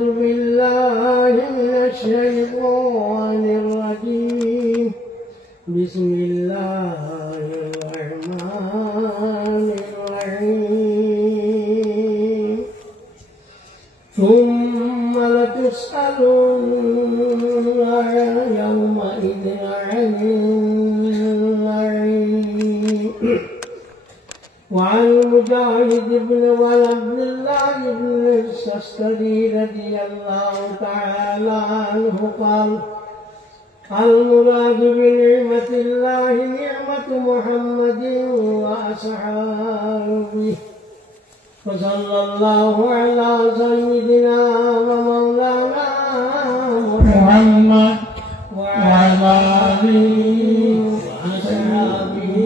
بالله من الشيطان الرجيم بسم الله الرحمن الرحيم ثم لتسألن يومئذ عن النعيم وعن مجاهد بن عبد الله بن السستري رضي الله تعالى عنه قال المراد بنعمة الله نعمة محمد وأصحابه وصلى الله على سيدنا ومولانا محمد وعلى آله وأصحابه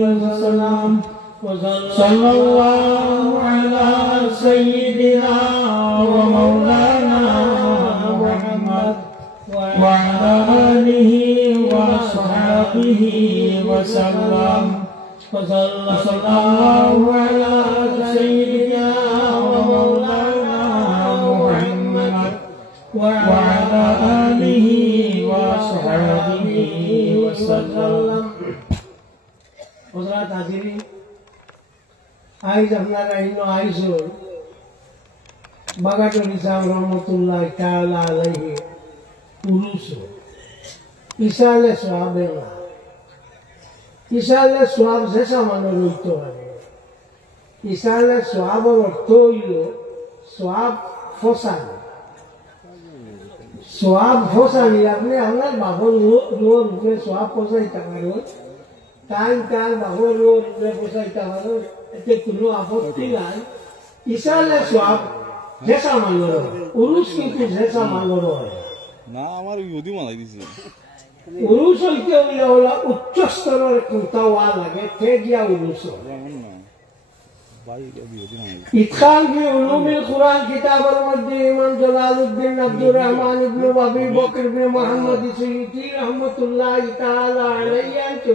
وسلم صلى الله على سيدنا ومولانا محمد وعلى آله وصحبه وسلم وصلى الله على سيدنا ومولانا محمد وعلى آله وصحبه وسلم وصلاة حاضرين আজ আপনারা আইসুন বাগাটুল ইসলাম রহমতুল্লাহ তাআলা আলাইহি উরুস ইসালে সোয়াবের ইসালে সোয়াব যে সামান্য রইতে পারে ইসালে সোয়াবের অর্থ হইল সোয়াব ফসান সোয়াব ফসানি আপনি আপনার বাবর রোর উপরে সোয়াব ফসাইতে পারেন তার বাবর রোর উপরে ফসাইতে পারেন এতে কোনো আপত্তি নাই ইসালে সব জেসা মানলো উরুস কিন্তু জেসা মানলো না আমার ইহুদি মানাই দিছে উরুস হইতে হইলে হলো উচ্চ স্তরের কোনটা ওয়া লাগে তে গিয়া উরুস ইদখাল ফি উলুমিল কুরআন কিতাবের মধ্যে ইমাম জালালউদ্দিন আব্দুর রহমান ইবনে আবি বকর ইবনে মুহাম্মদ সুয়ুতি রাহমাতুল্লাহি তাআলা আলাইহি আনতু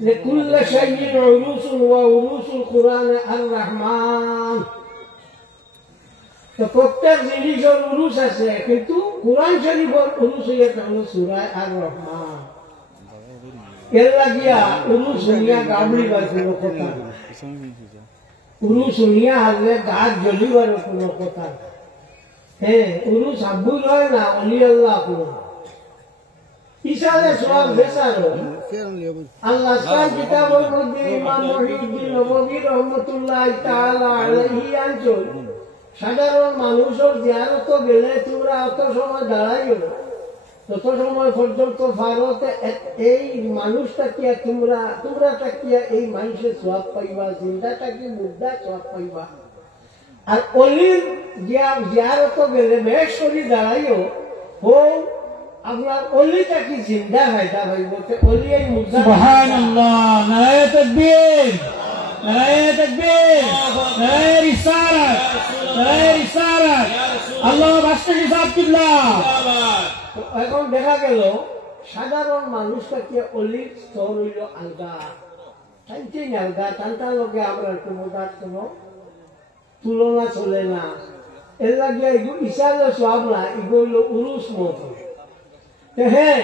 لكل شيء عروس وعروس القرآن الرحمن প্রত্যেক জিনিসের উরুস আছে কিন্তু কোরআন শরীফের উরুস হইতে হলো সূরা আর রহমান এর লাগিয়া উরুস হইয়া গাবলিবার কোনো কথা না উরুস হইয়া হারলে গাছ জ্বলিবার কোনো কথা না হ্যাঁ উরুস আব্বুল হয় না অলি আল্লাহ কোনো ইসালে সওয়াব বেসারো আল্লাহ তাআলা কিতাবের মধ্যে ইমাম মুহিউদ্দিন নববী রাহমাতুল্লাহি তাআলা আলাইহি আনছেন সাধারণ মানুষের জিয়ারত গেলে তোমরা অত সময় দাঁড়াইও তত সময় পর্যন্ত ভারতে এই মানুষটা কি তোমরা তাকিয়া এই মানুষের সওয়াব পাইবা জিন্দাটা কি মুর্দা সওয়াব পাইবা আর অলির জিয়ারত গেলে বেশ করে দাঁড়াইও ও আপনার অলিটা কি জিন্দা ফায়দা ভাই বলতে অলি এই মুর্দা সুবহানাল্লাহ নারায়ে তাকবীর নারায়ে তাকবীর নারায়ে রিসালাত আল্লাহ বাস্তে হিসাব কিবলা এখন দেখা গেল সাধারণ মানুষটা কি অলির স্তর হইল আলগা টানতে আলগা টানটার লগে আমরা কোনো তুলনা চলে না এর লাগিয়া এগুলো ইসালে সওয়াব না এগুলো উরুস মত হ্যাঁ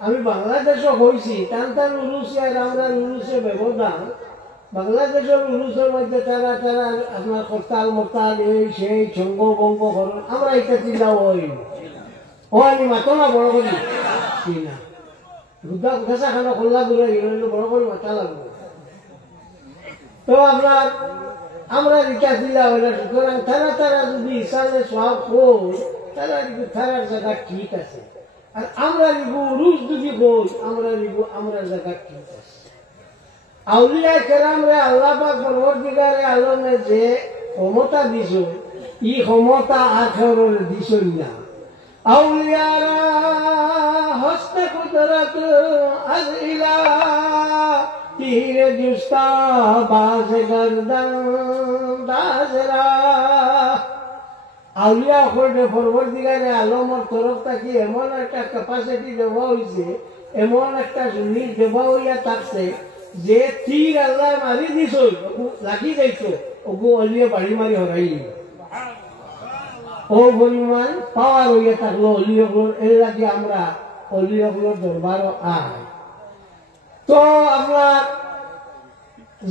আমি বাংলাদেশও হয়েছি টান উরুসে আর আমরা উরুসে ব্যবধান বাংলাদেশের উরুসের মধ্যে তারা আপনার হরতাল মরতাল এই সেই ছঙ্গ বঙ্গ করেন আমরা এটা চিন্তাও হয়নি মাতো না বড় করি কি না রুদা ঘাসা খানা খোল্লা দূরে বড় করে মাথা লাগবে তো আপনার আমরা রিকা দিলা হইলে সুতরাং তারা যদি ইসালে সওয়াব হয় তারা তারার জায়গা ঠিক আছে আর আমরা লিখবো উরুস যদি বল আমরা জায়গা ঠিক আছে আউলিয়া কেরাম রে আল্লাহ পাক পরবর্তীকারে আলমে যে ক্ষমতা দিছ ই ক্ষমতা আখেরের দিছই না আউলিয়ারা হস্তে কুদরত আজ ইলা তীর জুস্তা বাজ গর্দন দাজরা আউলিয়া হলে পরবর্তীকারে আলমের তরফ থেকে এমন একটা ক্যাপাসিটি দেওয়া হয়েছে এমন একটা জিনিস দেওয়া হইয়া থাকছে যে তীর আল্লাহ মারি দিছ লাগি যাইতো ওগু অলিয়ে বাড়ি মারি হরাই ও পরিমাণ পাওয়ার হইয়া থাকলো অলিগুলোর এর লাগে আমরা অলিগুলোর দরবারও আয়। তো আপনার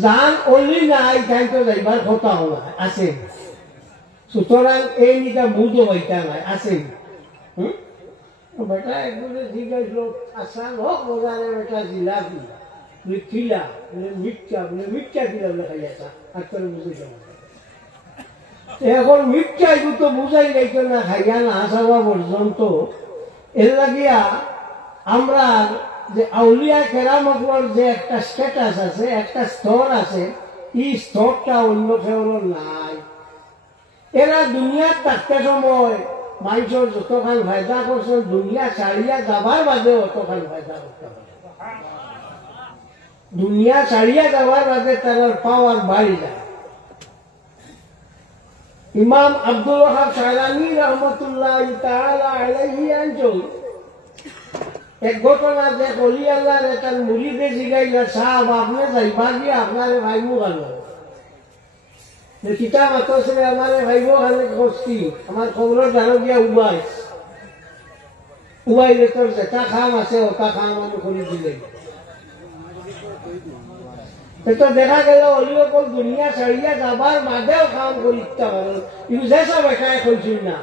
যান অলি নাই তাই তো যাইবার কথা হয় আছে, সুতরাং এই নিটা বুঝো হইতা নাই আছে। বেটা একবারে জিজ্ঞাসল আসান হোক মজারে বেটা জিলাপি খিলা মিথ্যা খিলা বলে খাই আসা আর তোর বুঝে যাবো। এখন মিথ্যা এগুলো তো বুঝাই যাইতো না খাইয়া না আসাবা পর্যন্ত। এর লাগিয়া আমরা যে আউলিয়া কেরামগুলোর যে একটা স্ট্যাটাস আছে, একটা স্তর আছে, এই স্তরটা অন্য কেউ নাই। এরা দুনিয়ার থাকতে সময় মানুষের যতখান ফায়দা করছে, দুনিয়া ছাড়িয়া যাবার বাদে অতখান ফায়দা করতে পারে। দুনিয়া ছাড়িয়া যাবার বাদে তার পাওয়ার বাড়ি যায়। ইমাম আব্দুল ওয়াহাব শাহরানী রহমতুল্লাহ তাআলা আলাইহি আনজল এক ঘটনা যে অলি আল্লাহর একটা মুরিদে জিগাইলা, সাহেব আপনি যাইবা গিয়ে আপনারে ভাইমু গালো কিতাব আতসে আমারে ভাইব গালে কষ্টি আমার খবর জানো গিয়া উবাইলে তোর যেটা খাম আছে ওটা খাম আমি করে দিলে। তো দেখা গেল অলিসকল দুনিয়া ছাড়িয়া যাবার বাদেও কাম করিতে পারেন। ইউজেসা বেটায় কইছিল না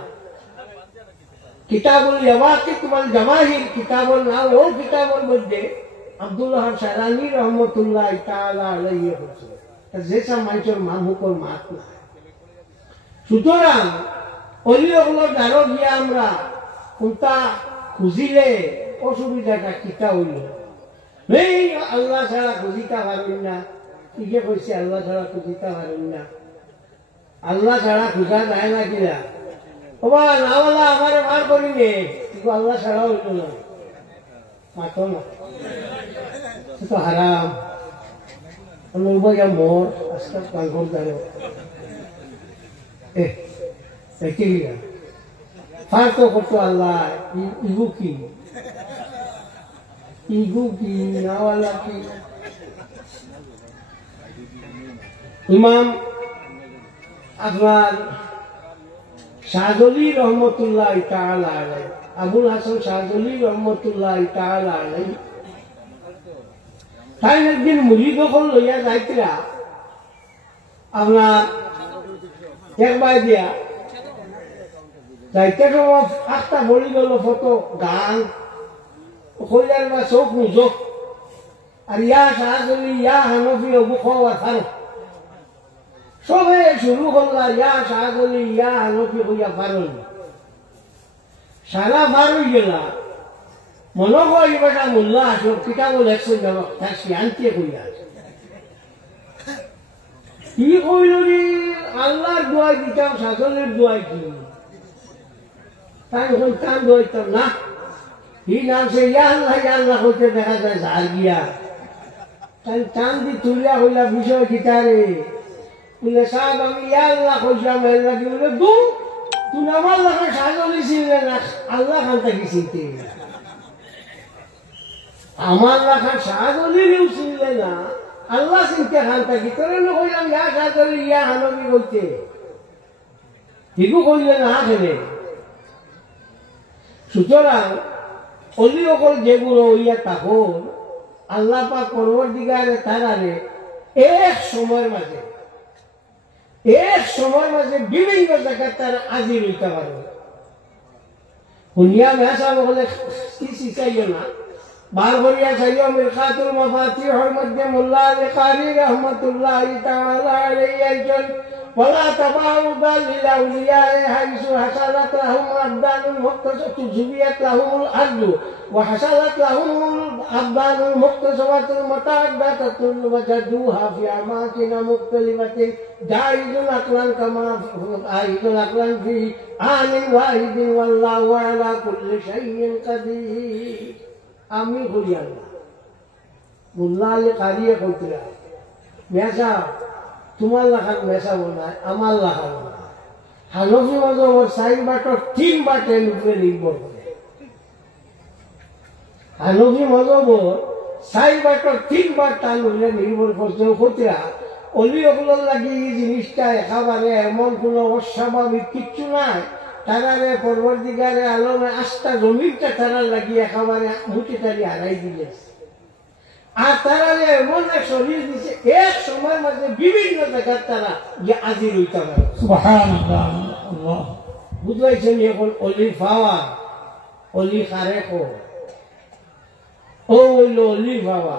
কিতাবুল ইয়াওয়াকিত ওয়াল জামাহির কিতাবুল নাম ও কিতাবের মধ্যে আব্দুল ওয়াহাব শাহরানী রহমতুল্লাহ তাআলা আলাইহি কইছিল যেসব মানুষের মানুষের মাত না। সুতরাং অলিসকলের দ্বারা গিয়া আমরা কোনটা খুঁজিলে অসুবিধাটা কিতা হইল। এই আল্লাহ ছাড়া খুঁজিতে পারেন না, ঠিকই কইছে আল্লাহ ছাড়া খুঁজিতে পারেন না। আল্লাহ ছাড়া খুঁজা যায় না কিনা বাবা না বলা আমার মার করিনি, কিন্তু আল্লাহ ছাড়া হইল না মাতো না, তো হারাম মোর আজকে কালঘর দাঁড়ো দেখি ফার তো করতো আল্লাহ ইগু কি নাওয়ালা কি। ইমাম আপনার শাহজলি রহমতুল্লাহ তাআলা আলাইহি, আবুল হাসান শাহজলি রহমতুল্লাহ তাআলা আলাইহি তাই একদিন মুড়ি দখল লইয়া যাইতরা আপনার একবার দিয়া যাইতে সময় একটা বলি গেল ফটো গান কইলার বা চোখ মুজক আর ইয়া শাহজলি ইয়া হানফি অবু খাওয়া ফারো সবে শুরু করলা ইয়া শাহজলি ইয়া হানফি কইয়া ফারো সারা বার হয়ে গেলা মনে হয় বেটা মোল্লা আসো কিতাব লেখছে যাব তার শান্তি কইয়া কি কইল রে আল্লাহর দোয়া দিতাম শাসনের দোয়া কি তাই হল কান দোয়াইতাম না। এই নাম সে ইয়া আল্লাহ হইতে দেখা যায় ঝাড় গিয়া তাই টান দি তুলিয়া হইলা বিষয় গিটারে বলে সাহেব আমি ইয়া আল্লাহ কইলাম আল্লাহ কি বলে দু তুই আমার লেখা শাসনই ছিলে না আল্লাহ খানটা কি চিনতে আমার লেখা শাসনিও ছিলে না আল্লাহ চিনতে খানটা কি তোর কইলাম ইয়া শাসনি ইয়া হানবি বলতে ঠিকও কইলে না খেলে। সুতরাং অলি অকল যেগুলো হইয়া তখন আল্লাহ পাক পরবর্তীকালে তারারে এক সময়ের মাঝে বিভিন্ন জায়গায় তারা আজির হইতে পারবে। শুনিয়া মেসা বলে কি চাইও না বার করিয়া চাইও মিরকাতুল মাফাতিহর মধ্যে মোল্লা আলী কারি রহমতুল্লাহ তাআলা আলাইহি একজন ولا تباعد للأولياء حيث حصلت لهم أبدان مختصة جبيت لهم الأرض وحصلت لهم أبدان مختصة متعددة وجدوها في أماكن مختلفة جائز عقلا كما جائز عقلا في آن واحد والله على كل شيء قدير. আমি বলি আল্লাহ মোল্লা আলী কারিয়ে কইতরা মেসা তোমার লেখার মেশাবো না আমার লেখার না হানফি মজহবর চার বাটর তিন বাটের উপরে নির্ভর করে। হানফি মজহবর চার বাটর তিন বার তার উপরে নির্ভর করছে। কতরা অলি অকলের লাগি এই জিনিসটা একেবারে এমন কোনো অস্বাভাবিক কিচ্ছু নাই। তারারে পরবর্তীকারে আলমে আস্থা জমিটা তারা লাগিয়ে একেবারে মুঠি তারি হারাই দিলে আর তারারে এমন এক শরীর দিচ্ছে এক সময়ের মাঝে বিভিন্ন জায়গার তারা যে আজি রইতে পারে সুবহানাল্লাহ আল্লাহ বুঝবাইছেন এখন অলি পাওয়া অলি কারে কো ও হইল অলি পাওয়া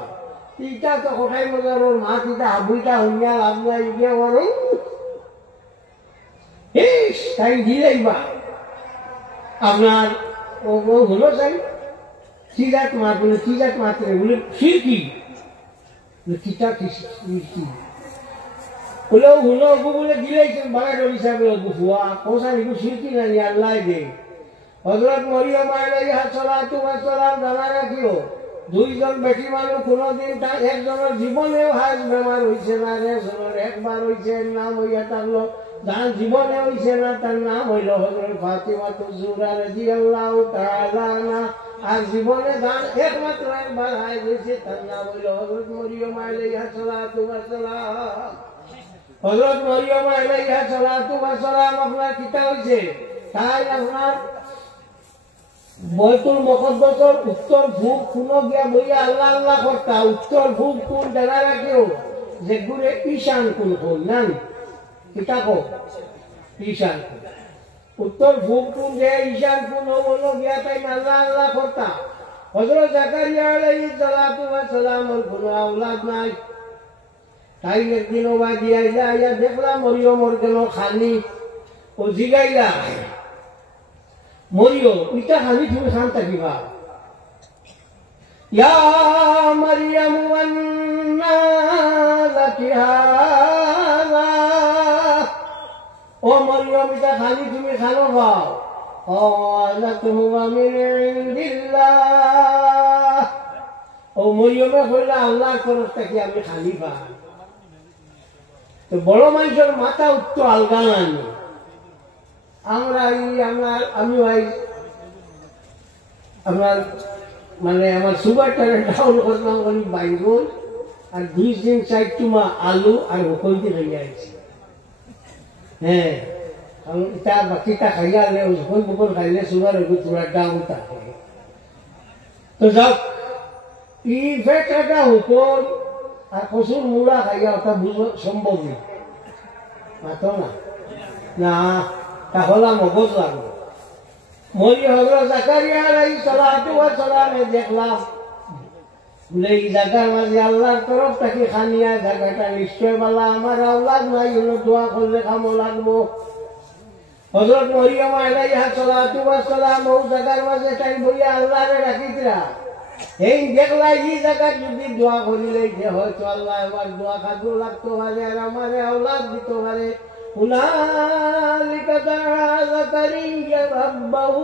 ইটা তো কোথায় মজার ওর মা পিতা হাবুইটা হইয়া লাভ নাই গিয়ে বড় তাই দিলেইবা আপনার ও হলো তাই সিগারেট মারবলে সিগারেট মারতে বলে সিরকি কিতা কি বলে হলো বলে দিলেইছেন বাড়া ডলি সাহেব গুফুয়া কোসা নিকু সিরকি না আল্লাহ দে হযরত মরিয়ম আলাইহা সালাতু ওয়া সালাম জানা রাখিও দুইজন বেটি মানুষ কোনদিন একজনের জীবনেও হাজ বেমার হইছে না একজনের একবার হইছে নাম হইয়া থাকলো যার জীবনে হইছে না তার নাম হইল হযরত ফাতিমা তুজুরা রাদিয়াল্লাহু তাআলা আনহা আর জীবনে যার একমাত্র একবার হাজ হইছে তার নাম হইল হযরত মরিয়ম আলাইহা সালাতু ওয়া সালাম হযরত মরিয়ম আলাইহা সালাতু ওয়া সালাম আপনার কিতা হইছে তাই আপনার বয়তুল মুকদ্দাসের উত্তর পূব কোন গিয়া বইয়া আল্লাহ আল্লাহ করতা উত্তর পূব কোন জায়গা রাখিও যেগুলো ঈশান কোন কোন নাম কিতা কো ঈশান উত্তর পূব কোন যে ঈশান কোন বলো গিয়া তাই আল্লাহ আল্লাহ করতা হযরত জাকারিয়া আলাইহিস সালাতু ওয়াস সালামের কোন আওলাদ নাই তাই একদিন ওবা দিয়া ইয়া দেখলাম মরিয়মর কেন খালি ও জিগাইলা মরিও ইটা খালি তুমি খান থাকিবা ইয়া মারিয়াম ওয়ান্না লাকি হাযা ও মরিয়ম ইটা খালি তুমি খানো খাও ক্বালাত হুয়া মিন ইনদিল্লাহ ও মরিয়মে কইলা আল্লাহর তরফ থেকে আমি খালি পাই তো বড় মানুষের মাথা উত্তর আলগা নাই আমরা আমি ভাই আপনার মানে আমার সুগারটারে ডাউন করলাম আমি বাইঙ্গল আর 2 দিন 4 টুমা আলু আর হকল দিয়ে খাইয়া আইছি হ্যাঁ এটা বাকিটা খাইয়া আলে হকল বকল খাইলে সুগার হইব পুরা ডাউন থাকে তো যাও ই ফেটাটা হকল আর কচুর মুড়া খাইয়া ওটা বুঝো সম্ভব নেই মাতো না তাহলে মগজ লাগবে মরি হযরত জাকারিয়া আলাইহিস সালাতু ওয়াস সালামে দেখলাম বলে এই জায়গার মাঝে আল্লাহর তরফ থেকে খানিয়া জায়গাটা নিশ্চয় বলা আমার আওলাদ নাই হলো দোয়া করলে কামো লাগবো হযরত মরিয়ম আলাইহা সালাতু ওয়াস সালাম ও জায়গার মাঝে তাই বইয়া আল্লাহরে রাখিতরা এই দেখলা এই জায়গা যদি দোয়া করিলে যে হয়তো আল্লাহ আমার দোয়া কাজও লাগতো পারে আর আমার আওলাদ দিত পারে هنالك دعا زكريا ربه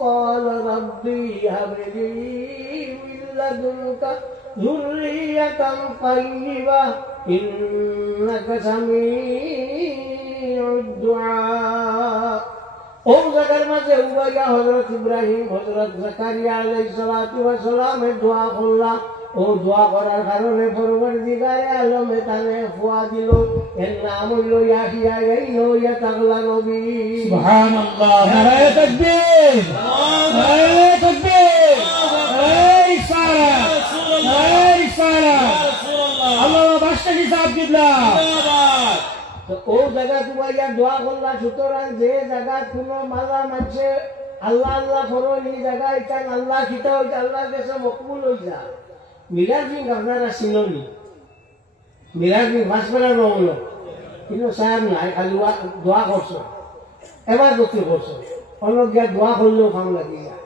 قال ربي هب لي من لدنك ذرية طيبة إنك سميع الدعاء ও জায়গার মাঝে উবাইয়া হযরত ইব্রাহিম হযরত জাকারিয়া আলাইহিস সালাতু ওয়াস সালামের দোয়া করলা ও দোয়া করার কারণে পরবর্তীকালে আলমে তানে ফুয়া দিল এর নাম হইল ইয়াহিয়া গাইলো ইয়া তাগলা নবী সুবহানাল্লাহ নারায়ে তাকবীর নারায়ে তাকবীর নারায়ে ইসারা আল্লাহ বাদশাহ সাহেব কিবলা তো ও জায়গা তুমাইয়া দোয়া করলা সুতরাং যে জায়গা কোনো মালা মানছে আল্লাহ আল্লাহ করো এই জায়গা এটা আল্লাহ কিতা হইছে আল্লাহর কাছে মকবুল হইছে মিরাজ সিং আপনারা চিননি মিরাজ সিং ভাসবেলার রঙল কিন্তু সাহেব নাই খালি দোয়া করছো এবার গতি করছো অন্য গিয়া দোয়া করলেও কাম লাগি যায়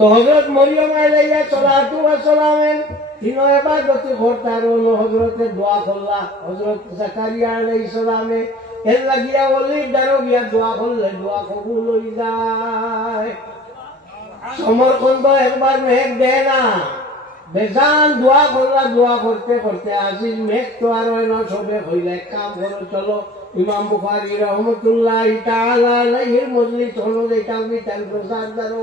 তো হযরত মরিয়ম আলাইহা সালাতু ওয়াস সালামের তিনো এবার গতি করতে আর অন্য হযরতের দোয়া করলা হযরত জাকারিয়া আলাইহিস সালামে এর লাগিয়া বললি দাঁড়ো গিয়া দোয়া করলে দোয়া কবুল হয়ে যায় সমরকন্দ একবার মেঘ দেয় না বেজান দোয়া করলা দোয়া করতে করতে আজিজ মেঘ তো আর হয় না সবে হইলে কাম করো চলো ইমাম বুখারী রাহমাতুল্লাহ তাআলা আলাইহির মজলিস হলো এটা বিতাল প্রসাদ দারো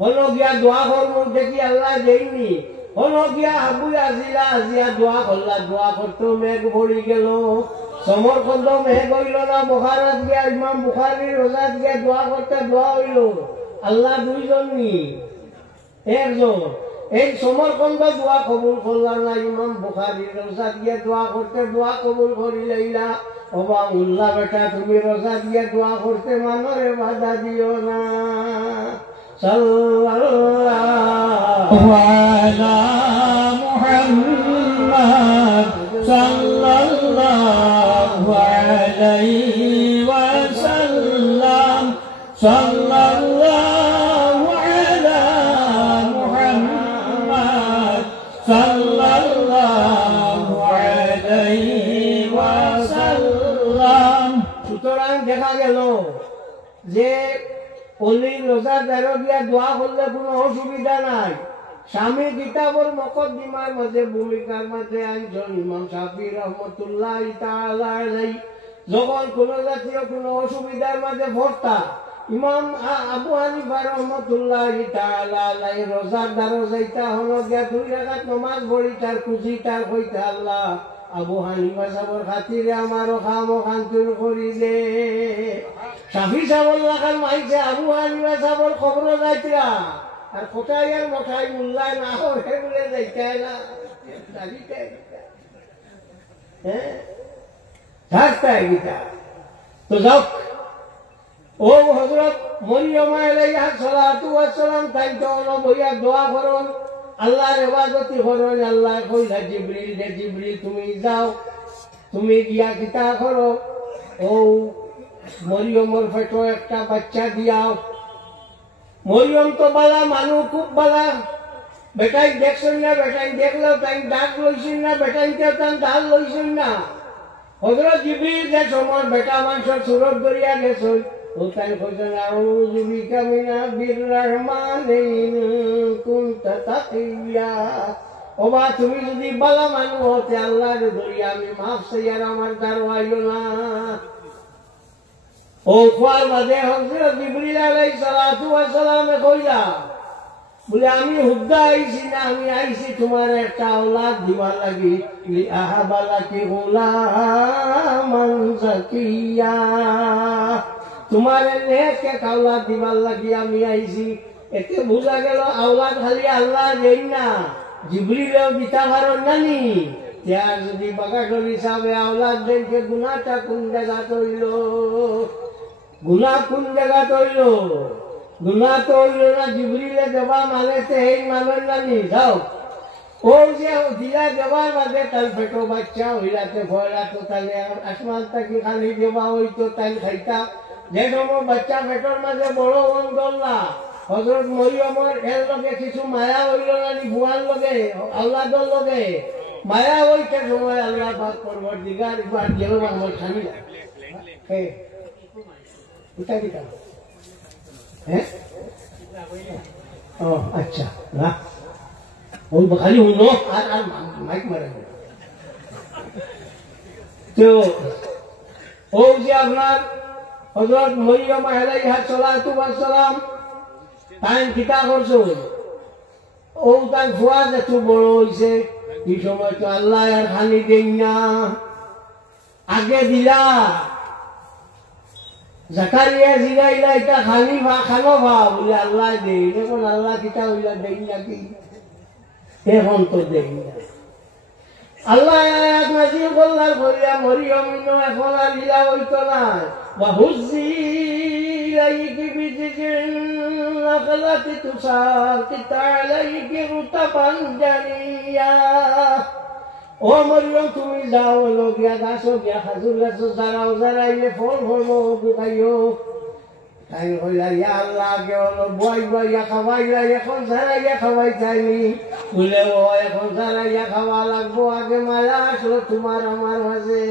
হলো গিয়া দোয়া করবো দেখি আল্লাহ দেয়নি হলো গিয়া আবু আজিলা আজিয়া দোয়া করলা দোয়া করতে মেঘ ভরি গেল সমরকন্দ মেঘ হইল না বুখারাত গিয়া ইমাম বুখারীর রোজাত গিয়া দোয়া করতে দোয়া হইল আল্লাহ দুইজন নি একজন এই সমরকন্দ দোয়া কবুল করলাম না ইমাম বুখারীর রোজাত গিয়া দোয়া করতে দোয়া কবুল করি লাইলা ওবা উল্লাহ বেটা তুমি রোজাত গিয়া দোয়া করতে মানরে বাধা দিও না সাল্লাল্লাহু আলা মুহাম্মদ সাল্লাল্লাহু আলাইহি ওয়াসাল্লাম সাল্লাল্লাহু আলা মুহাম্মদ সাল্লাল্লাহু আলাইহি ওয়াসাল্লাম। সুতরাং দেখা গেল যে অলির রোজা তেরো দিয়া দোয়া করলে কোনো অসুবিধা নাই। স্বামী কিতাবর মুকদ্দিমার মাঝে ভূমিকার মাঝে আনছেন ইমাম শাফি রহমতুল্লাহ তাআলা আলাইহি যখন কোন জাতীয় কোনো অসুবিধার মাঝে ভর্তা ইমাম আবু হানিফা রহমতুল্লাহ তাআলা আলাইহি রোজার দ্বারা যাইতা হলো গিয়া 2 রাকাত নামাজ পড়ি তার খুশি তার কইতা আল্লাহ আবু হানিফা সাহেবের খাতিরে আমারও খাম খান্তুর করি দে। শাফি সাহেব লাগান মাইছে আবু হানিফা সাহেবের খবর যাইতরা আর কোথায় আর মঠাই মুল্লা না হয়ে বলে যাইতে না হ্যাঁ থাকতে গীতা তো যাও ও হযরত মরিয়ম আলাইহা সালাতু ওয়াস সালাম তাই তো বইয়া দোয়া করুন আল্লাহর ইবাদতি করুন। আল্লাহ কইলা জিবরিল যে জিবরিল তুমি যাও তুমি গিয়া কিতা করো ও মরিয়মের পেটে একটা বাচ্চা দিয়াও। মরিয়ম তো বালা মানুষ খুব বালা বেটাই দেখছেন না বেটাই দেখলেও তাই ডাক লইছেন না বেটাইতে তান ডাল লইছেন না। হযরত জিবরিল যে সময় বেটা মানুষের সুরত করিয়া গেছেন ও তাই কইছেন আউযু বিকা মিনার রহমানি কুনতা তাকিয়া। ওবা তুমি যদি বালা মানুষ হতে আল্লাহর ধরিয়া আমি মাফ চাইয়ার আমার দাঁড়াইল না। ও খোয়ার বাদে হযরত জিবরিল আলাইহিস সালাতু ওয়াস সালামে কইলা বলে আমি হুদ্দা আইছি না আমি আইছি তোমার একটা আওলাদ দিবার লাগি আহাবালাকি গোলামান জাকিয়া তোমার নেক আওলাদ দিবার লাগি আমি আইছি। এতে বুঝা গেল আওলাদ খালি আল্লাহ দেই না জিবরিলেও দিতে পারেন নানি। ইয়ার যদি বাগাডলি হিসাবে আওলাদ দেনকে গুনাহটা কোন জায়গা হইল গুনাহ কোন জায়গা হইল গুনাহ তো হইল না জিবরিলে দেবা মানেতে এই মানেন নানি যাও ও যে দিলা দেবার বাদে তার পেটো বাচ্চা হইলাতে ভয়লা তো তাহলে আসমান থেকে খালি দেবা হইতো তাই খাইতা যে সময় বাচ্চা পেটোর মাঝে বড় অন্তর না হযরত মরিয়মের এর লগে কিছু মায়া হইল নানি বুয়ার লগে আল্লাহর লগে মায়া হইতে সময় আল্লাহ পাক পরবর্তীকার ইবার গেল আমার খানি হ্যাঁ এটা কি হ্যাঁ ও আচ্ছা না ওই খালি হইলো আর আর মাইক মারে তো ও যে আপনার হযরত মরিয়ম আলাইহা সালাতু ওয়াস সালাম তাই কিতা করছো ও তার ফুয়া এত বড় হইছে এই সময় তো আল্লাহ আর খানি দেই না আগে দিলা জাকারিয়া জিগাইলা এটা খালি খানো ভা বলে আল্লাহ দেই এখন আল্লাহ কিতা হইলা দেই নাকি এখন তো দেই না আল্লাহ আয়াত নাযিল করলার বলিয়া মরিয়ম এখন আর লীলা হইতো না বাহুজি ইলাইকি বিজিন নাখলাতি তুসাকিত আলাইকি রুতাবান জানিয়া। ও মরিয়ম তুমি যাও লগিয়া গাছ গিয়া খাজুর গাছ দাঁড়াও দাঁড়াইলে ফল হলো বুকাইও তাই কইলা ইয়া আল্লাহ কে হলো বই বইয়া খাওয়াইলা এখন সারাইয়া খাওয়াই চাইনি বলে ও এখন সারাইয়া খাওয়া লাগবো আগে মায়া আসলো তোমার আমার মাঝে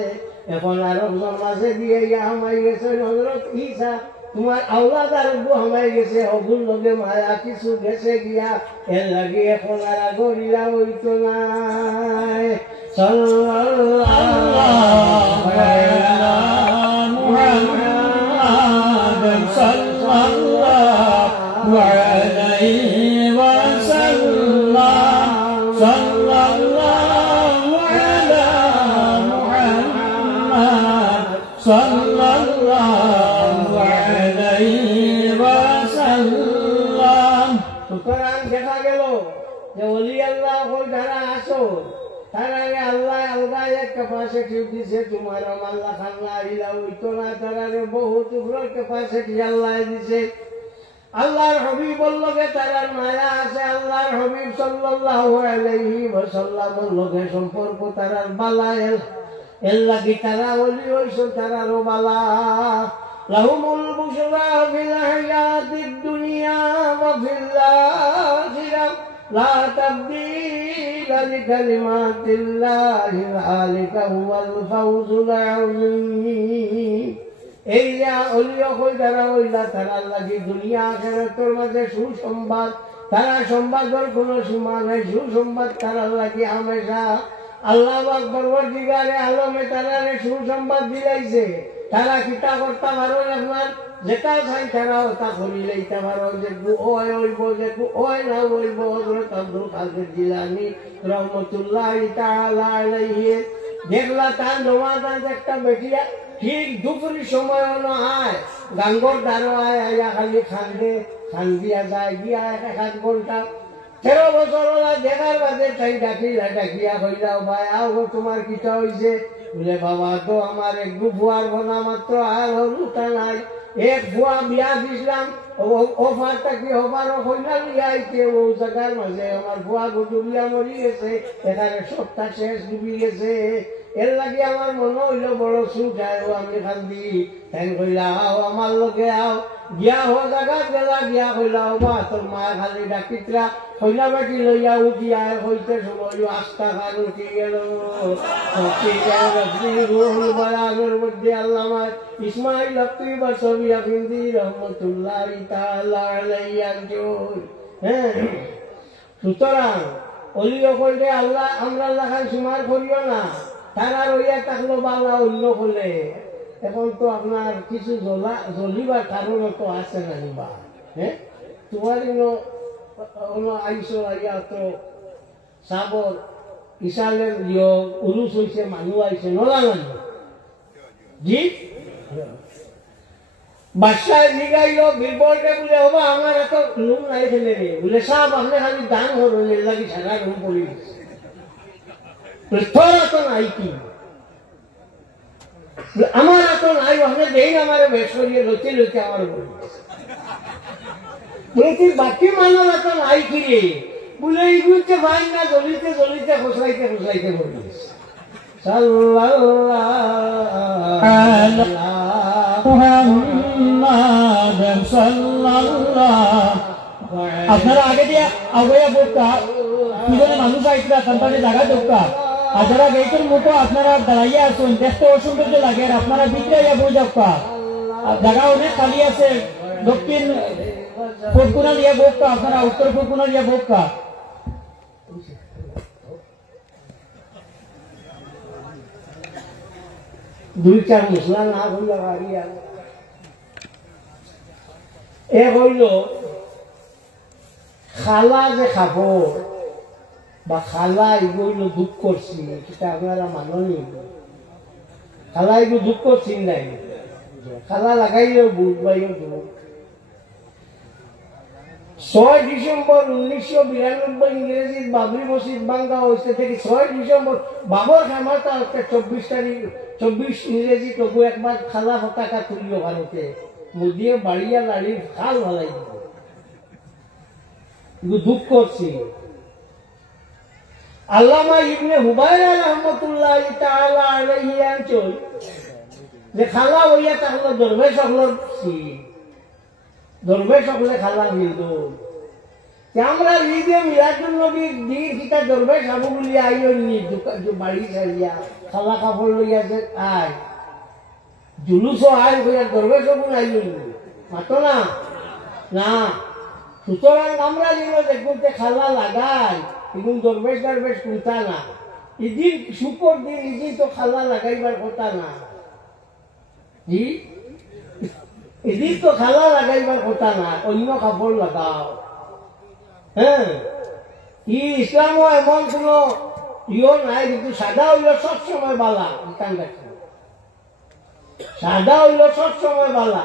এখন আরবজন মাঝে দিয়ে ইয়া হামাই গেছে হযরত ঈসা তোমার আওলাদ আরব হামাই গেছে হগুল লগে মায়া কিছু গেছে গিয়া এর লাগি এখন আর গরিলা হইতো নাই। সাল্লাল্লাহু আলা মুহাম্মাদ সাল্লাল্লাহু আলাইহি ওয়াসাল্লাম সাল্লাল্লাহু আলা মুহাম্মাদ যে অলি আল্লাহ হল যারা আসো তারা আল্লাহ আল্লাহ এক ক্যাপাসিটি দিছে, তোমার আল্লাহ খান্না ইলা হইতো না, তারা বহুত উপরের ক্যাপাসিটি আল্লাহ দিছে। আল্লাহর হবিব লগে তারার মায়া আছে, আল্লাহর হবিব সাল্লাল্লাহু আলাইহি ওয়াসাল্লামের লগে সম্পর্ক তারার বালা, এর লাগি তারা ওলি হইছে, তারারও বালা। লাহুমুল বুশরা ফিল হায়াতিদ দুনিয়া ওয়া ফিল আখিরাহ লা তাবদীলা লিকালিমাতিল্লাহি যালিকা হুয়াল ফাওজুল আযীম। এই যে অলিয় হই যারা হইলা তারার লাগি দুনিয়া আখিরাতের মাঝে সুসংবাদ, তারা সংবাদের কোনো সীমা নাই, সুসংবাদ তারার লাগি হামেশা। আল্লাহ পাক পরওয়ারদিগারে আলমে তারারে সুসংবাদ দিলাইছে, তারা কিতা করতে পারো, আপনার যেটা চাই তারা ওটা করি লইতে পারো, যে ওই হইব, যে ওই না হইব। হযরত আব্দুল কাদের জিলানী রহমতুল্লাহি তাআলা আলাইহি দেখলা তার নমাজ একটা বেটিয়া ঠিক দুপুরের সময় আয় গাঙ্গর দ্বারো আয়া খালি খান্দিয়া যায় গিয়া 1 ঘন্টা 13 বছর দেখার বাদে তাই ডাকিয়া কইলাও ভাই আও তোমার কিটা হইছে? বলে বাবা তো আমার এক বুয়ার বোনা মাত্র আর হলুটা নাই, এক বুয়া বিয়া দিছিলাম, অফারটা কি হবারও হইলা লিয়া আইতে ও জায়গার মাঝে আমার বুয়া ডুবিয়া মরি গেছে, এখানে সবটা শেষ ডুবি গেছে। এর লাগি আমার মনে হইল বড় সুখ আয়, আমি কান্দি তাই কইলা আও আমার লোকে আও, গিয়া হো জায়গা গেলা গিয়া কইলা বা তোর মা খালি ডাকিতরা কইলা বেটি লইয়া উঠিয়া হইতে সময় আস্তা খান উঠি গেল। বয়ানের মধ্যে আল্লামা ইসমাইল আক্তারি বাসবি আফিন্দি রহমতুল্লাহি তাআলা আলাইহি আনজুর। হ্যাঁ, সুতরাং অলিও কইলে আল্লাহ আমরা লাখান সুমার করিও না, তারা রইয়া থাকলো বাংলা অন্য হলে। এখন তো আপনার কিছু জ্বলিবার কারণ তো আছে না নিবা। হ্যাঁ, তোমার আইসো আইয়া তো সাবর ইসালের উরুস হয়েছে, মানুষ আইসে নলা নানি জি বাদশাহ লিগাইল বিলবোর্ডে বলে হবা আমার এত লুম নাই ফেলে রে, বলে সাহেব আপনি খালি দান করুন, এর লাগি সারা রুম পড়ি গেছে, তোর এত নাই কি? আমার এত নাই, আপনি দেই আমার বেশ করিয়ে লইতে লইতে আমার বলে বাকি মানুষ এত নাই কি রে? বলে এইগুলোতে ভাই না জ্বলিতে জ্বলিতে খোসলাইতে খোসলাইতে বলি আপনারা আগে দিয়ে আগুয়া বোকা দুজনে মানুষ আইসরা সন্তানের জায়গা ঢোকা, আর যারা গেটের মতো আপনারা দাঁড়াইয়া আসুন, দেখতে অসৌন্দর্য লাগে, আর আপনারা বিক্রাইয়া বই যাকা, জায়গা অনেক খালি আছে, দক্ষিণ পূর্বকুনা লিয়া বোকা, আপনারা উত্তর পূর্বকুনা লিয়া বোকা। দুই চার মশলা না হইল হারিয়া এ হইল খালা যে খাব বা খালা এগুলো দুঃখ করছি, সেটা আপনারা মাননি। খালা এগুলো দুঃখ করছি নাই, খালা লাগাইলেও বুঝবাইও দুঃখ। 6 ডিসেম্বর 1992 ইংরেজির বাবরি মসজিদ ভাঙ্গা হয়েছে থেকে 6 ডিসেম্বর বাবর খামারটা 24 ইংরেজি তবু একবার খালা পতাকা তুলল ভারতে, মুদিয়ে বাড়িয়া লাড়ির খাল ভালাই দিল, দুঃখ করছি। আল্লামা ইবনে হুবায়রা রহমতুল্লাহি তাআলা আলাইহি আনচল যে খালা হইয়া তাহলে দরবেশ হলো দরবেশ হলে খালা মিলত, আমরা ঈদে মিলাদুন নবীর দিন কিতা দরবেশ আবু বলি আইনি বাড়ি ছাড়িয়া খালা কাপড় লইয়া যে আয় জুলুসও আয় হইয়া দরবেশ হবু আইনি মাতো না না। সুতরাং আমরা যেন দেখুন খালা লাগাই এগুন দরবেশ দরবেশ কুতা না, এদিন শুকর দিন এদিন তো খালা লাগাইবার কথা না, জি এদিন তো খালা লাগাইবার কথা না, অন্য কাপড় লাগাও। হ্যাঁ, ইসলামও এমন কোন ইয়ে নাই, কিন্তু সাদা হইল সবসময় বালা, সাদা হইল সবসময় বালা।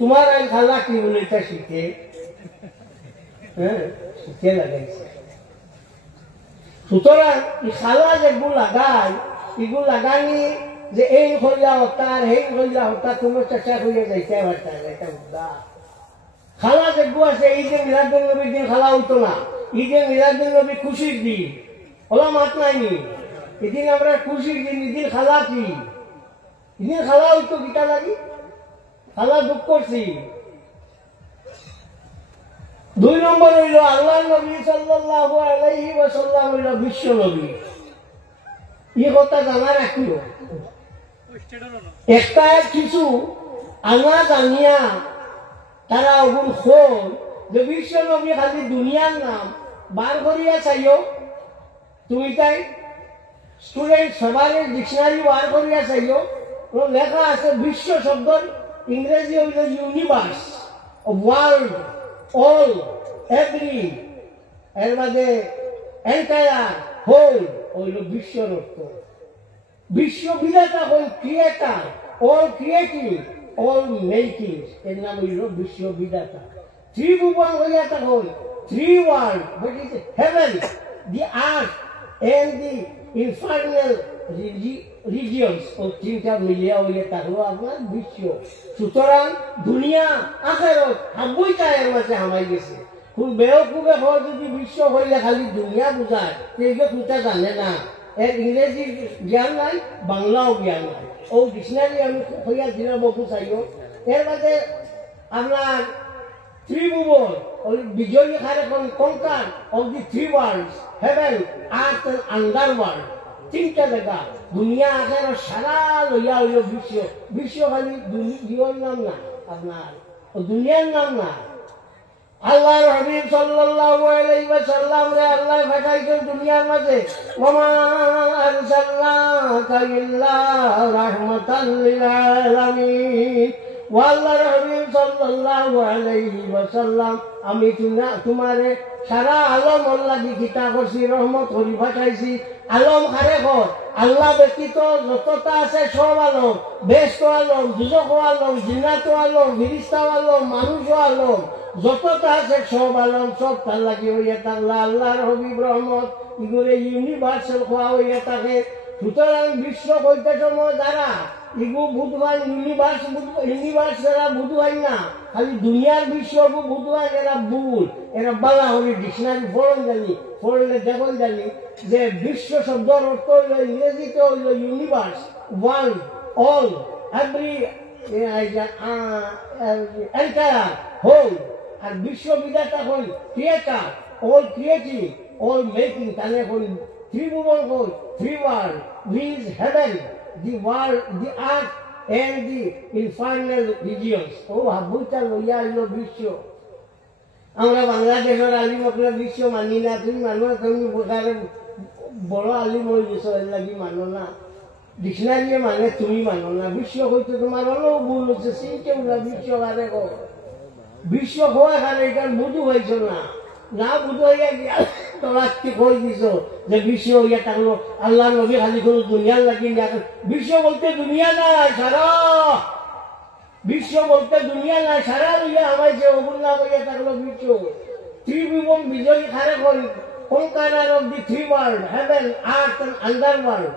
তোমার আইন খালা কি বলে এটা শিখে হ্যাঁ সুতে লাগাইছে। সুতরাং এই খালা যেগুলো লাগায় এগুলো লাগানি যে এই হইলা হতার এই হইলা হতা কোনো চেষ্টা হইয়া যাইতে পারতাম এটা উদ্দা খালা যেগু আছে। এই যে মিলাদুল নবীর দিন খালা হইতো না, এই যে মিলাদুল নবী খুশির দিন ওলা মাত নাইনি, এদিন আমরা খুশির দিন, এদিন খালা কি এদিন খালা হইতো কিটা লাগি খালা দুঃখ করছি। 2 নম্বর হইল আল্লাহ নবী সাল্লাল্লাহু আলাইহি ওয়াসাল্লাম হইল বিশ্ব নবী। এই কথা জানা রাখিও। একটা কিছু আনা জানিয়া তারা ওগুন খোল যে বিশ্ব নবী খালি দুনিয়ার নাম বার করিয়া চাইও। তুমি তাই স্টুডেন্ট সবার ডিকশনারি বার করিয়া চাইও, লেখা আছে বিশ্ব শব্দর ইংরেজি হইল ইউনিভার্স, ওয়ার্ল্ড, অল, এভরি, এর মাঝে এন্টায়ার, হোল হইল বিশ্বর অর্থ। বিশ্ব বিধাতা হল creator, all creative, all making, এর নাম হইল বিশ্ব বিধাতা। ত্রিভুবন হইয়া হল three world, what is heaven, the earth and the infernal regions, ও তিনটা মিলিয়া হইয়া থাকলো আপনার বিশ্ব। সুতরাং দুনিয়া আখেরত হাবইটা এর মাঝে হামাই গেছে। খুব বেওকুবে হয় যদি বিশ্ব হইলে খালি দুনিয়া বুঝায়, এইগুলো কোনটা জানে না, এর ইংরেজি জ্ঞান নাই, বাংলাও জ্ঞান নাই। ও ডিকশনারি আমি হইয়া দিলে বহু চাইও। এর মাঝে আপনার ত্রিভুবন বিজয়ী খার এখন conqueror of the three worlds, heaven, earth and underworld, তিনটা জায়গা দুনিয়া আখের সারা লইয়া হইল বিশ্ব। বিশ্ব খালি জীবন নাম না, আপনার দুনিয়ার নাম না। আল্লাহর হাবিব সাল্লাল্লাহু আলাইহি ওয়াসাল্লাম রে আল্লাহ পাঠাইছেন দুনিয়ার মাঝে, ওমা আরসালনাকা ইল্লা রাহমাতাল লিল আলামিন। ও আল্লাহর হাবিব সাল্লাল্লাহু আলাইহি ওয়াসাল্লাম, আমি তোমারে সারা আলম লাগি কিতা করছি, রহমত করি পাঠাইছি। আলম খারে ঘর আল্লাহ ব্যতীত যতটা আছে সব আলম, বেস্ত আলম, দুজক আলম, জিন্নাত আলম, ফিরিস্তা আলম, মানুষ আলম, যতটা আছে সব আলম, সব তার লাগি হইয়া থাকলা আল্লাহর হবিব রহমত ইগুলো ইউনিভার্সাল খোয়া হইয়া থাকে। সুতরাং বিশ্ব কইতে সময় যারা ইগু বুধবান ইউনিভার্স এরা বুধবাই না, খালি দুনিয়ার বিশ্ব বুধবান এরা ভুল। এরা বালা হলি ডিকশনারি ফলন জানি, ফলনে দেখল জানি যে বিশ্ব শব্দর অর্থ হইল ইংরেজিতে হইল universe, world, all, every, entire, whole. আর বিশ্ব বিধাতা হল creator, all creative, all making. তাহলে হল ত্রিভুবন হল three world, viz heaven, the world, the earth and the infernal regions. ও ভাবুটা লইয়া হইল বিশ্ব। আমরা বাংলাদেশের আলিম আপনার বিশ্ব মানি না, তুমি মানো, তুমি বোঝারে বড় আলিম হয়ে গেছো, এর লাগি মানো না। ডিকশনারি মানে তুমি মানো না। বিশ্ব হইতে তোমার হলেও ভুল হচ্ছে, চিনতে না বিশ্ব কারে গো, বিশ্ব হওয়া কারে এটা বুধু হয়েছ না, না বুধ হইয়া গিয়া তোলাকে কই দিছ যে বিশ্ব হইয়া থাকলো। আল্লাহ নবী খালি কোনো দুনিয়ার লাগি না। বিশ্ব বলতে দুনিয়া নাই, সারা বিশ্ব বলতে দুনিয়া নাই, সারা লইয়া আমাইছে অবুল্লাহ হইয়া থাকলো বিশ্ব। ত্রিভুবন বিজয়ী খারে কই conqueror of the three world, heaven, earth and underworld.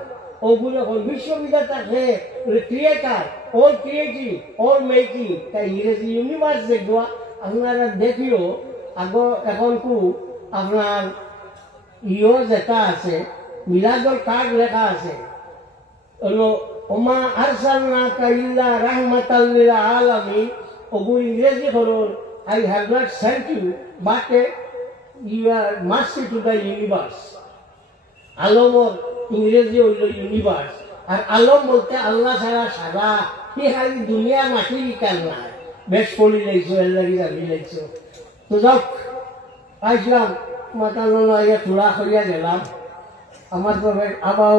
ওগুলো হল বিশ্ববিদ্যাতা creator, all creative, all making. তাই ইংরেজি ইউনিভার্স দেখবা আপনারা দেখিও। এখন কু আপনার ইও যেটা আছে মিলাদুল কার্ড লেখা আছে হলো ওমা আরসালনাকা ইল্লা রাহমাতাল লিল আলামিন। ওগু ইংরেজি হলো I have not sent you but you are mercy to the universe. আলমর ইংরেজি হইল ইউনিভার্স। আর আলম বলতে আল্লাহ ছাড়া সারা কি খালি দুনিয়া মাটি কাল নাই। বেশ পড়ি লাইছো, এর লাগি জানি লাইছো। তো যাক আসলাম মাতানো নয় চূড়া করিয়া গেলাম। আমার তো আবার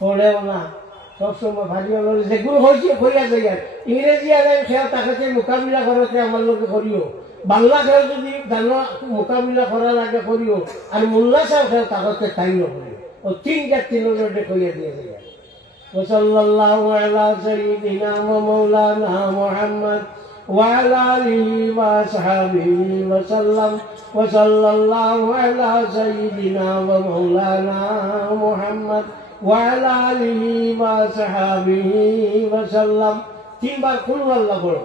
পড়েও না, সবসময় ভাবি যেগুলো হয়েছে করিয়া যাই। ইংরেজি আগে খেয়াল তাকে মোকাবিলা করতে আমার লোকে করিও, বাংলা খেয়াল যদি জানো মোকাবিলা করা লাগে করিও, আর মোল্লা সাহেব খেয়াল তাকে তাই নকরিও। ও তিনটা করিয়া দিয়ে যাই। وصلى الله على سيدنا ومولانا محمد وعلى آله وصحبه وسلم وصلى الله على سيدنا ومولانا محمد وعلى آله وصحبه وسلم তিন বার কুল আল্লাহ পড়ো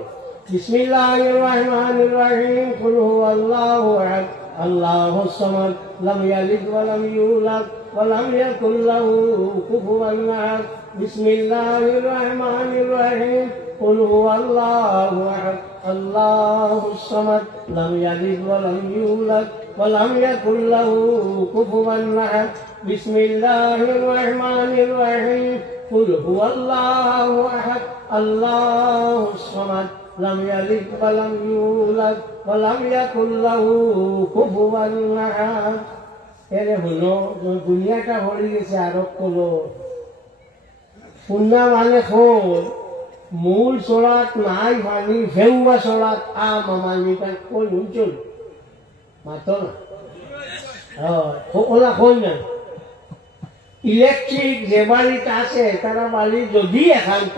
বিসমিল্লাহির রহমানির রহিম কুল হুয়াল্লাহু আহাদ আল্লাহুস সামাদ লাম ইয়ালিদ ওয়া লাম ইউলাদ ওয়া লাম ইয়াকুল লাহু কুফুয়ান আহাদ বিসমিল্লাহির রহমানির রহিম কুল হুয়াল্লাহু আহাদ আল্লাহুস সামাদ লাম ইয়ালিদ ওয়া লাম ইউলাদ ওয়া লাম ইয়াকুল লাহু কুফুয়ান আহাদ বিসমিল্লাহির রহমানির রহিম কুল হুয়াল্লাহু আহাদ আল্লাহুস সামাদ লাম ইয়ালিদ ওয়া লাম ইউলাদ ওয়া লাম ইয়াকুল লাহু কুফুয়ান আহাদ। এরে হলো দুনিয়াটা ভরে গেছে আরব কলো পুন্না মানে খোল মূল সড়াত নাই পানি ভেউয়া সড়াত মামানি তার কোন উঞ্চল মাতো না ওলা কোন না ইলেকট্রিক যে বাড়িতে আছে তারা বাড়ি যদি একান্ত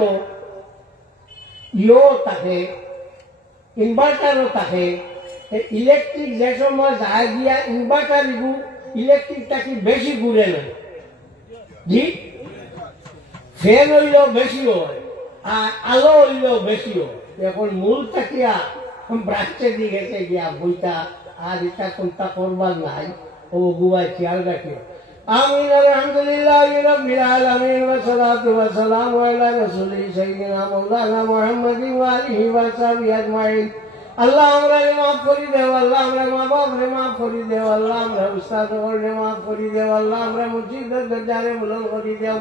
ইও থাকে ইনভার্টারও থাকে ইলেকট্রিক যে সময় যায় গিয়া ইনভার্টার ইলেকট্রিকটা কি বেশি ঘুরে না জি ফ্যান হইলেও বেশি হয় আর আলো হইলেও বেশি হয় এখন মূল থাকিয়া ব্রাচ্চে দিয়ে গেছে গিয়া বইটা আর এটা কোনটা করবার নাই ও গুয়ায় খেয়াল রাখিও آمين الحمد لله رب العالمين والصلاة والسلام على رسوله سيدنا مولانا محمد وآله وصحبه أجمعين আল্লাহ আমরা মাফ করে দেও আল্লাহ আমরা মা বাপরে মাফ করে দেও আল্লাহ আমরা উস্তাদ করে মাফ করে দেও আল্লাহ আমরা মসজিদের দরজারে বুলন্দ করে দেও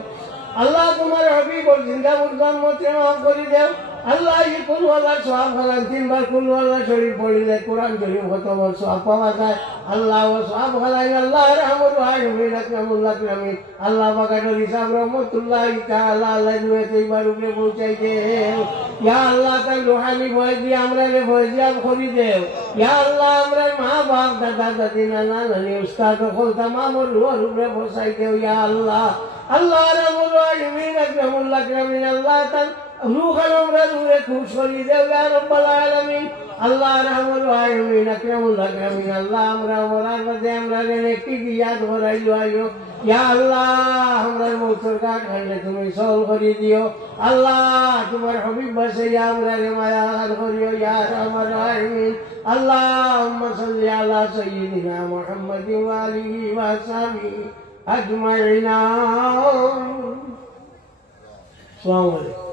আল্লাহ তোমার হাবিব জিন্দা মুর্দান মতে মাফ করে দেও আল্লাহ এই কুল ওয়াল্লাহ সওয়াব হালাল তিনবার কুল ওয়াল্লাহ শরীফ পড়লে কোরআন শরীফ খতম সওয়াব পাওয়া যায় আল্লাহ ও সওয়াব হালাল আল্লাহ রহমত ওয়াহিমিন আকরামুল্লাহ আকরামিন আল্লাহ বাগানুল ইসলাম রহমাতুল্লাহ তাআলা আলাইহি এইবার উপরে পৌঁছাই দেও ইয়া আল্লাহ তাই রুহানি ভয় দিয়ে আমরা রে ভয় দিয়া করি দেও ইয়া আল্লাহ আমরা মা বাপ দাদা দাদি নানা নানি উস্তাদ সকল তামামর রুহের উপরে পৌঁছাই দেও ইয়া আল্লাহ আল্লাহ রহমত ওয়াহিমিন আকরামুল্লাহ আকরামিন আল্লাহ তাই রূহ আমরা রূহে খুশ করি দেও ইয়া রাব্বাল আলামিন আল্লাহ রহমত ওয়াহিমিন আকরামুল্লাহ আকরামিন আল্লাহ আমরা মরার মধ্যে আমরা নেকি দিয়া ধরাইলো আইও ইয়া আল্লাহ আমরা মৌতের কাঠ হারলে তুমি সহল করে দিও আল্লাহ তোমার হাবিব বাসাইয়া আমরা রে মায়া করিও ইয়া রহমান রাহিমিন আল্লাহুম্মা সাল্লি আলা সাইয়্যিদিনা মুহাম্মাদিন ওয়া আলিহি ওয়া সাহবিহি আজমাইন। আসসালামু আলাইকুম।